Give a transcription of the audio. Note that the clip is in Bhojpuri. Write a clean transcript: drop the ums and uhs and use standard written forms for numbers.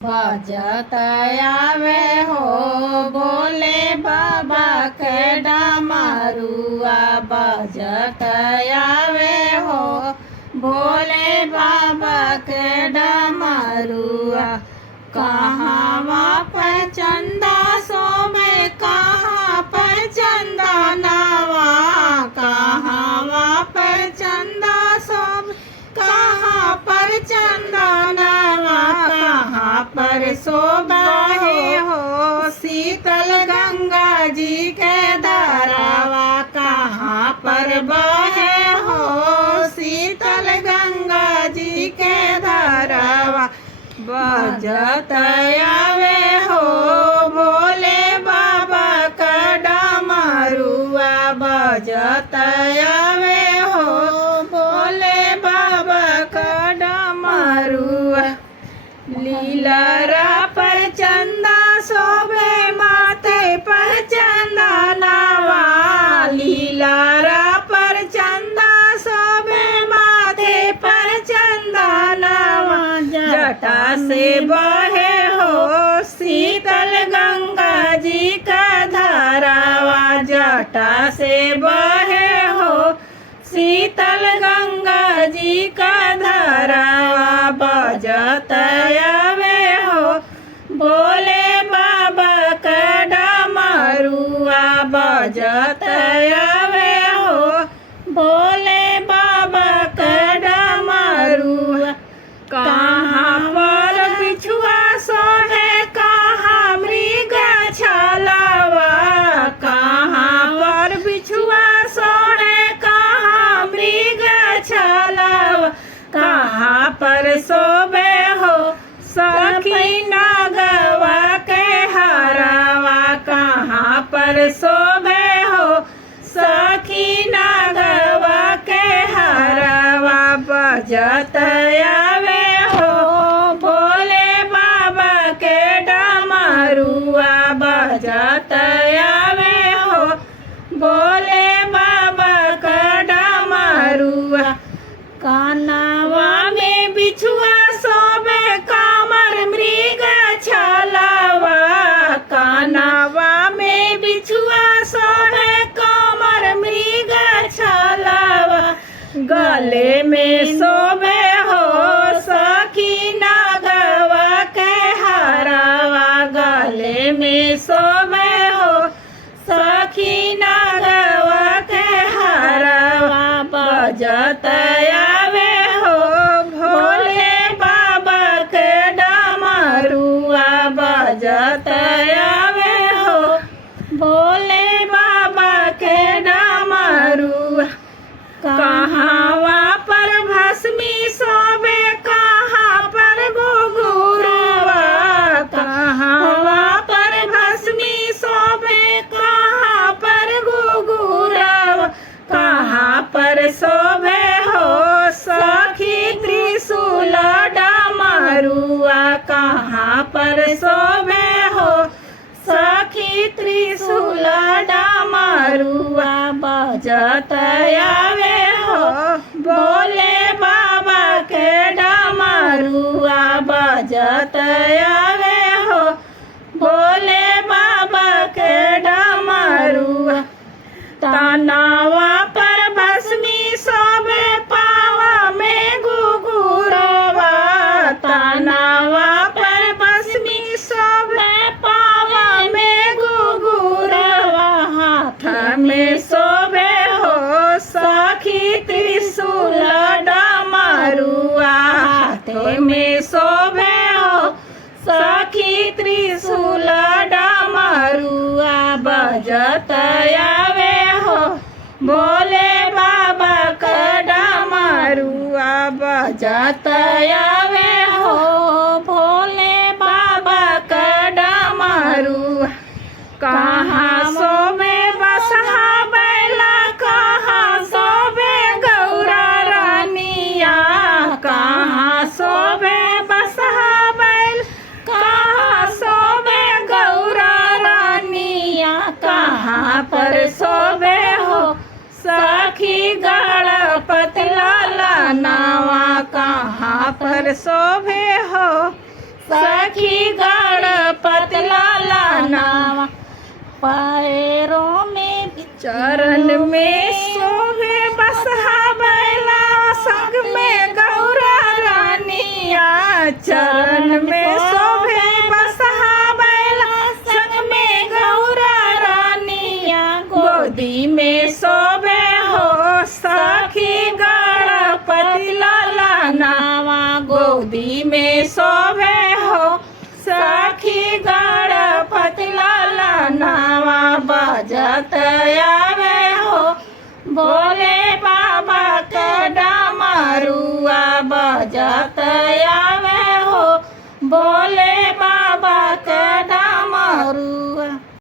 बजत आवे हो भोले बाबा के डमरुआ बजत आवे हो भोले बाबा के डमरुआ। कहाँ पर चंदा सोवे कहाँ पर चंदा नवा, कहाँ पर चंदा सोवे कहाँ पर चंदा नवा। कहाँ पर शोभा हो शीतल गंगा जी के धारावा, कहाँ पर बहे हो शीतल गंगा जी के धारावा। बजत आवे हो भोले बाबा का डमरुआ बजत आवे हो भोले बाबा का डमरुआ। लीलरा पर चंदा शोभे माथे पर चंदा नवा, लीलरा पर चंदा शोभे माथे पर चंदा नवा। जटा से बहे हो शीतल गंगा जी का धारावा, जटा से बहे हो शीतल गंगा जी का धारावा। बजत आवे हो भोले बाबा का डमरुआ बजत आवे हो भोले बाबा का डमरुआ। कहाँ पर बिछुआ सोहे कहाँ मृग छलवा, कहाँ पर बिछुआ सोहे कहाँ मृग छलवा। कहाँ पर शोभे हो सखी नागवा के हरवा, कहाँ पर शोभे हो सखी नागवा के हरवा। बजत आवे हो भोले बाबा के डमरुआ बजत आवे हो भोले बाबा का डमरुआ। कानवा में बिछुआ सोबे कामर मृग छलवा, कानवा में बिछुआ सोबे कामर मृग छलवा। गले में शोभे हो सखी नागवा के हरवा, गले में शोभे हो सखी नागवा के हरवा। बजत आवे हो भोले बाबा के डमरुआ बजत आवे हो भोले बाबा के डमरुआ। कहाँ पर भस्मी शोभे कहाँ पर घुघुरवा, कहाँ पर भस्मी शोभे कहाँ पर घुघुरवा। कहाँ पर शोभे हो सखी त्रिशूल डमरुआ, कहाँ पर शोभे हो सखी त्रिशूल डमरुआ। बजत आवे हो भोले बाबा के डमरुआ बजत आवे हो भोले बाबा के डमरुआ। तनावा पर भस्मी शोभे पावा में घुघुरवा, तनावा पर भस्मी शोभे पावा में घुघुरवा। हाथ में शोभे हो सखी त्रिशूल डमरुआ, हाथ में शोभे हो सखी त्रिशूल डमरुआ। बजत आवे हो भोले बाबा का डमरुआ बजत आवे हो भोले बाबा का डमरुआ। कहाँ शोभे बसहा बैला कहाँ शोभे गौरा रानिया, कहाँ शोभे बसहा बैल कहाँ शोभे गौरा रानिया। कहाँ पर शोभे हो सखी गणपति लाला नावा, कहाँ पर शोभे गणपति लाला नावा पैरों में चरण में शोभे बसहा बैला संग में गौरा रानिया चरण में शोभे बसहा बैला संग में गौरा रानिया गोदी में शोभे हो सखी गणपति लाला नावा गोदी में शोभे हो सखी गणपति लाला नावा बजत आवे हो भोले बाबा के डमरुआ बजत आवे हो भोले